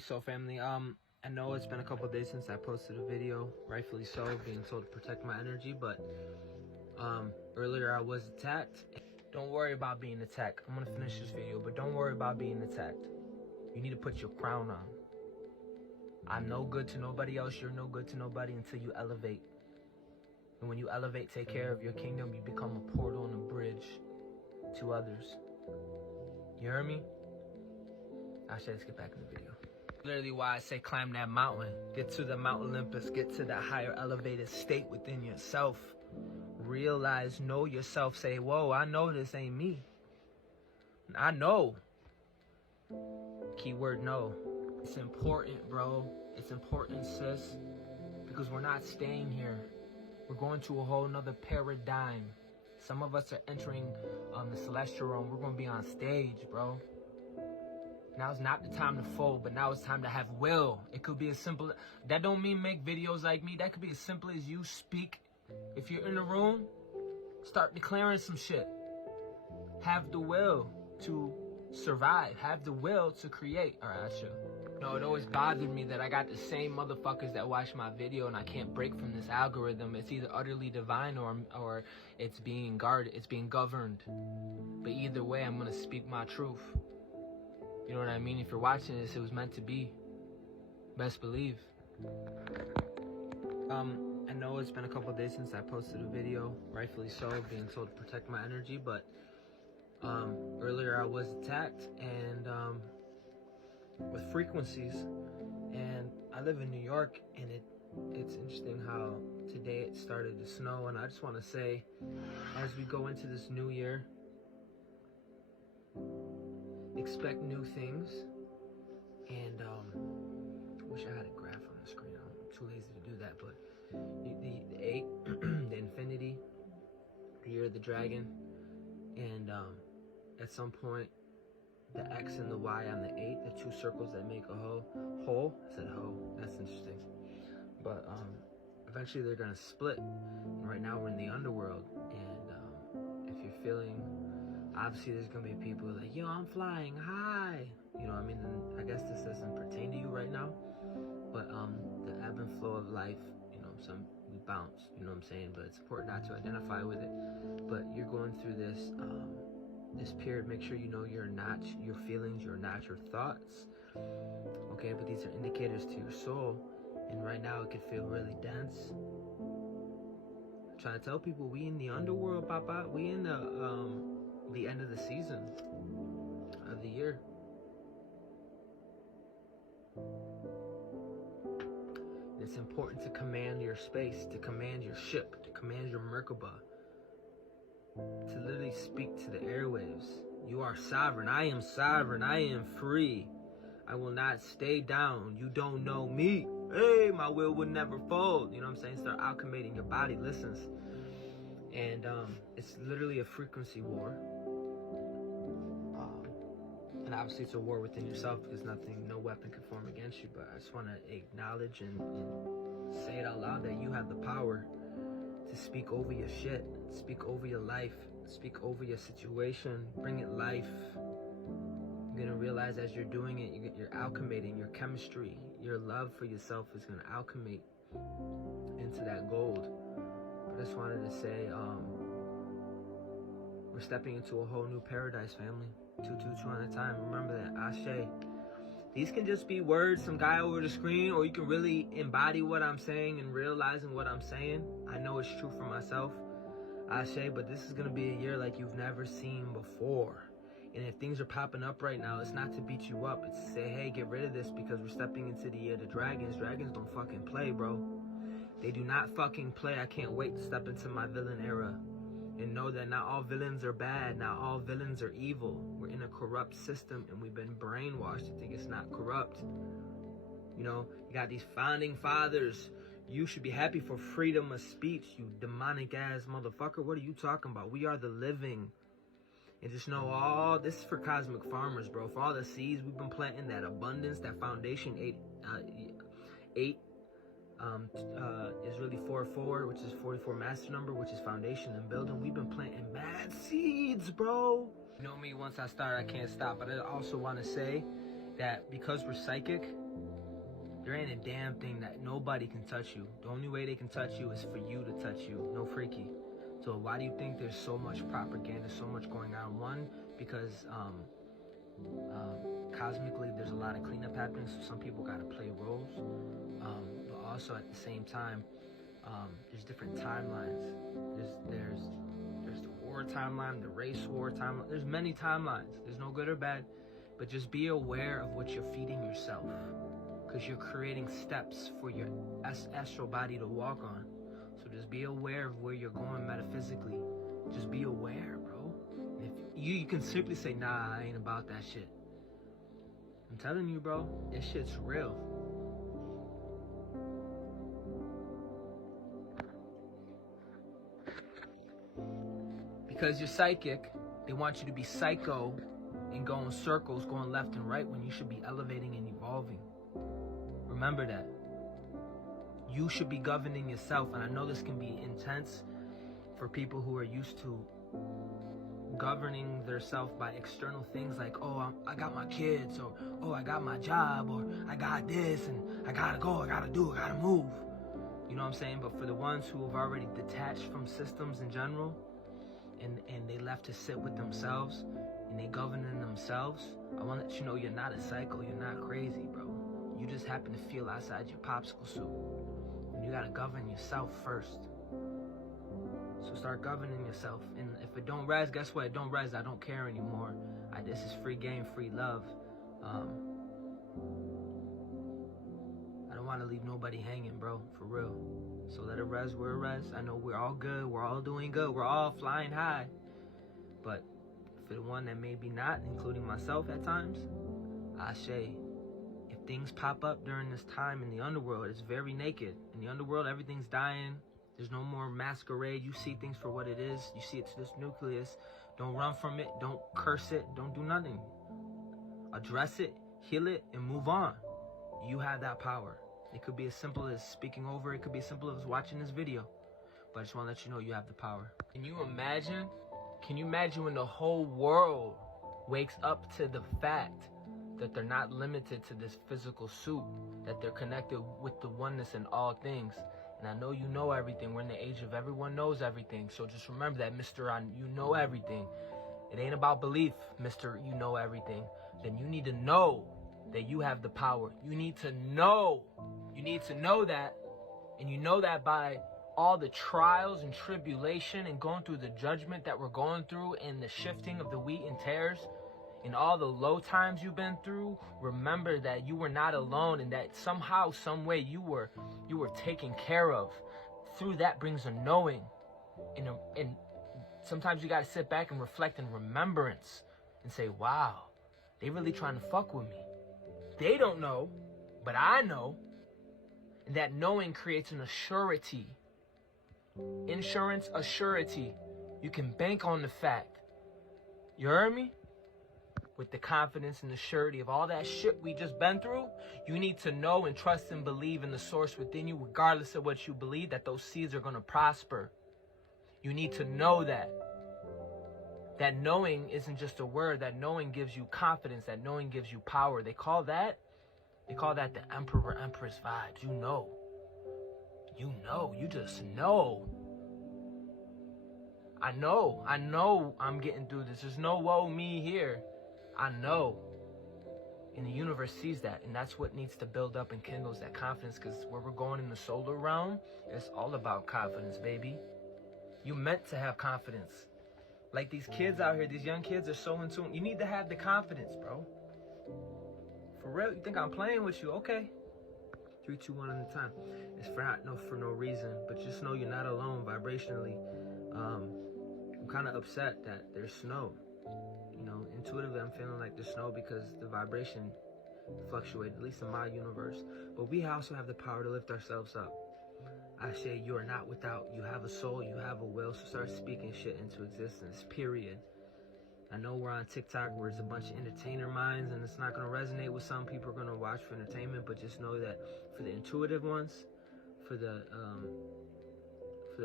So family, I know it's been a couple days since I posted a video, rightfully so, being told to protect my energy, but earlier I was attacked. Don't worry about being attacked. I'm gonna finish this video, but don't worry about being attacked. You need to put your crown on. I'm no good to nobody else, you're no good to nobody until you elevate. And when you elevate, take care of your kingdom, you become a portal and a bridge to others. You heard me? Let's get back in the video. Literally why I say climb that mountain. Get to the Mount Olympus. Get to that higher elevated state within yourself. Realize, know yourself. Say, whoa, I know this ain't me. I know. Keyword know. It's important, bro. It's important, sis. Because we're not staying here. We're going to a whole nother paradigm. Some of us are entering the celestial realm. We're going to be on stage, bro. Now's not the time to fold, but now it's time to have will. It could be as simple. That don't mean make videos like me. That could be as simple as you speak. If you're in the room, start declaring some shit. Have the will to survive. Have the will to create. All right, sure. No, it always bothered me that I got the same motherfuckers that watch my video and I can't break from this algorithm. It's either utterly divine or it's being guarded. It's being governed. But either way, I'm gonna speak my truth. You know what I mean? If you're watching this, it was meant to be. Best believe. I know it's been a couple days since I posted a video, rightfully so, being told to protect my energy, but earlier I was attacked and with frequencies, and I live in New York, and it's interesting how today it started to snow, and I just want to say, as we go into this new year, expect new things, and I wish I had a graph on the screen. I'm too lazy to do that, but the 8, the infinity, the year of the dragon, and at some point, the X and the Y on the 8, the two circles that make a whole. I said whole. That's interesting. But eventually they're gonna split. And right now we're in the underworld, and if you're feeling, obviously there's gonna be people like, yo, I'm flying high. You know what I mean? And I guess this doesn't pertain to you right now, but the ebb and flow of life, you know, we bounce, you know what I'm saying? But it's important not to identify with it. But you're going through this this period. Make sure you know you're not your feelings, you're not your thoughts. Okay, but these are indicators to your soul. And right now it could feel really dense. I'm trying to tell people we in the underworld, Papa. We in the end of the season of the year. It's important to command your space, to command your ship, to command your Merkaba, to literally speak to the airwaves. You are sovereign. I am sovereign. I am free. I will not stay down. You don't know me. Hey, my will would never fold. You know what I'm saying? Start alchemating. Your body listens. And it's literally a frequency war. And obviously it's a war within yourself, because no weapon can form against you. But I just want to acknowledge and say it out loud that you have the power to speak over your shit, speak over your life, speak over your situation, bring it life. You're gonna realize as you're doing it, you're alchemating your chemistry. Your love for yourself is gonna alchemate into that gold. But I just wanted to say, we're stepping into a whole new paradise, family. 222 at a time. Remember that. Ashe. These can just be words, some guy over the screen, or you can really embody what I'm saying and realizing what I'm saying. I know it's true for myself, Ashe, but this is going to be a year like you've never seen before. And if things are popping up right now, it's not to beat you up. It's to say, hey, get rid of this, because we're stepping into the year of the dragons. Dragons don't fucking play, bro. They do not fucking play. I can't wait to step into my villain era. And know that not all villains are bad. Not all villains are evil. We're in a corrupt system, and we've been brainwashed to think it's not corrupt. You know, you got these founding fathers. You should be happy for freedom of speech, you demonic ass motherfucker. What are you talking about? We are the living. And just know all this is for cosmic farmers, bro. For all the seeds we've been planting, that abundance, that foundation, 8 is really 4-4, which is 44 master number, which is foundation and building. We've been planting mad seeds, bro. You know me, once I start, I can't stop. But I also want to say that because we're psychic, there ain't a damn thing that nobody can touch you. The only way they can touch you is for you to touch you. No freaky. So why do you think there's so much propaganda, so much going on? One, because cosmically there's a lot of cleanup happening, so some people got to play roles. But also at the same time, there's different timelines. There's the war timeline, the race war timeline. There's many timelines. There's no good or bad, but just be aware of what you're feeding yourself, because you're creating steps for your astral body to walk on. So just be aware of where you're going metaphysically. Just be aware, bro. If you can simply say, nah, I ain't about that shit. I'm telling you, bro, this shit's real. Because you're psychic, they want you to be psycho and go in circles, going left and right, when you should be elevating and evolving. Remember that. You should be governing yourself. And I know this can be intense for people who are used to governing themselves by external things like, oh, I got my kids, or oh, I got my job, or I got this, and I gotta go, I gotta do, I gotta move. You know what I'm saying? But for the ones who have already detached from systems in general, and they left to sit with themselves, and they governing themselves, I want to let you know you're not a psycho, you're not crazy, bro. You just happen to feel outside your popsicle suit. And you gotta govern yourself first. So start governing yourself. And if it don't res, guess what? It don't res. I don't care anymore. This is free game, free love. I don't want to leave nobody hanging, bro. For real. So let it res where it res. I know we're all good. We're all doing good. We're all flying high. But for the one that maybe not, including myself at times, Ashe. If things pop up during this time in the underworld, it's very naked. In the underworld, everything's dying. There's no more masquerade. You see things for what it is. You see it to this nucleus. Don't run from it. Don't curse it. Don't do nothing. Address it, heal it, and move on. You have that power. It could be as simple as speaking over. It could be as simple as watching this video. But I just want to let you know you have the power. Can you imagine? Can you imagine when the whole world wakes up to the fact that they're not limited to this physical suit, that they're connected with the oneness in all things? And I know you know everything. We're in the age of everyone knows everything. So just remember that, Mr. You know everything. It ain't about belief, Mr. You know everything. Then you need to know that you have the power. You need to know. You need to know that. And you know that by all the trials and tribulation and going through the judgment that we're going through, and the shifting of the wheat and tares, in all the low times you've been through. Remember that you were not alone, and that somehow, some way you were taken care of. Through that brings a knowing, and sometimes you got to sit back and reflect in remembrance and say, wow, they really trying to fuck with me. They don't know, but I know. And that knowing creates an assurity. Insurance, a surety. You can bank on the fact. You heard me? With the confidence and the surety of all that shit we just been through, you need to know and trust and believe in the source within you, regardless of what you believe, that those seeds are going to prosper. You need to know that. That knowing isn't just a word. That knowing gives you confidence. That knowing gives you power. They call that the Emperor, Empress vibes. You know. You know. You just know. I know I'm getting through this. There's no woe me here. I know. And the universe sees that. And that's what needs to build up and kindles that confidence. Because where we're going in the solar realm, it's all about confidence, baby. You meant to have confidence. Like these kids out here, these young kids are so in tune. You need to have the confidence, bro. For real? You think I'm playing with you? Okay. 3, 2, 1 at a time. It's for no reason. But just know you're not alone vibrationally. I'm kind of upset that there's snow. You know, intuitively I'm feeling like there's snow because the vibration fluctuates, at least in my universe. But we also have the power to lift ourselves up. I say you are not without. You have a soul, you have a will, so start speaking shit into existence, period. I know we're on TikTok where it's a bunch of entertainer minds and it's not going to resonate with some people are going to watch for entertainment, but just know that for the intuitive ones, for the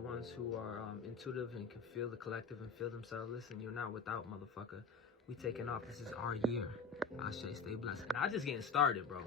ones who are intuitive and can feel the collective and feel themselves, listen, you're not without, motherfucker. We taking off. This is our year. Ashe, stay blessed. And I'm just getting started, bro.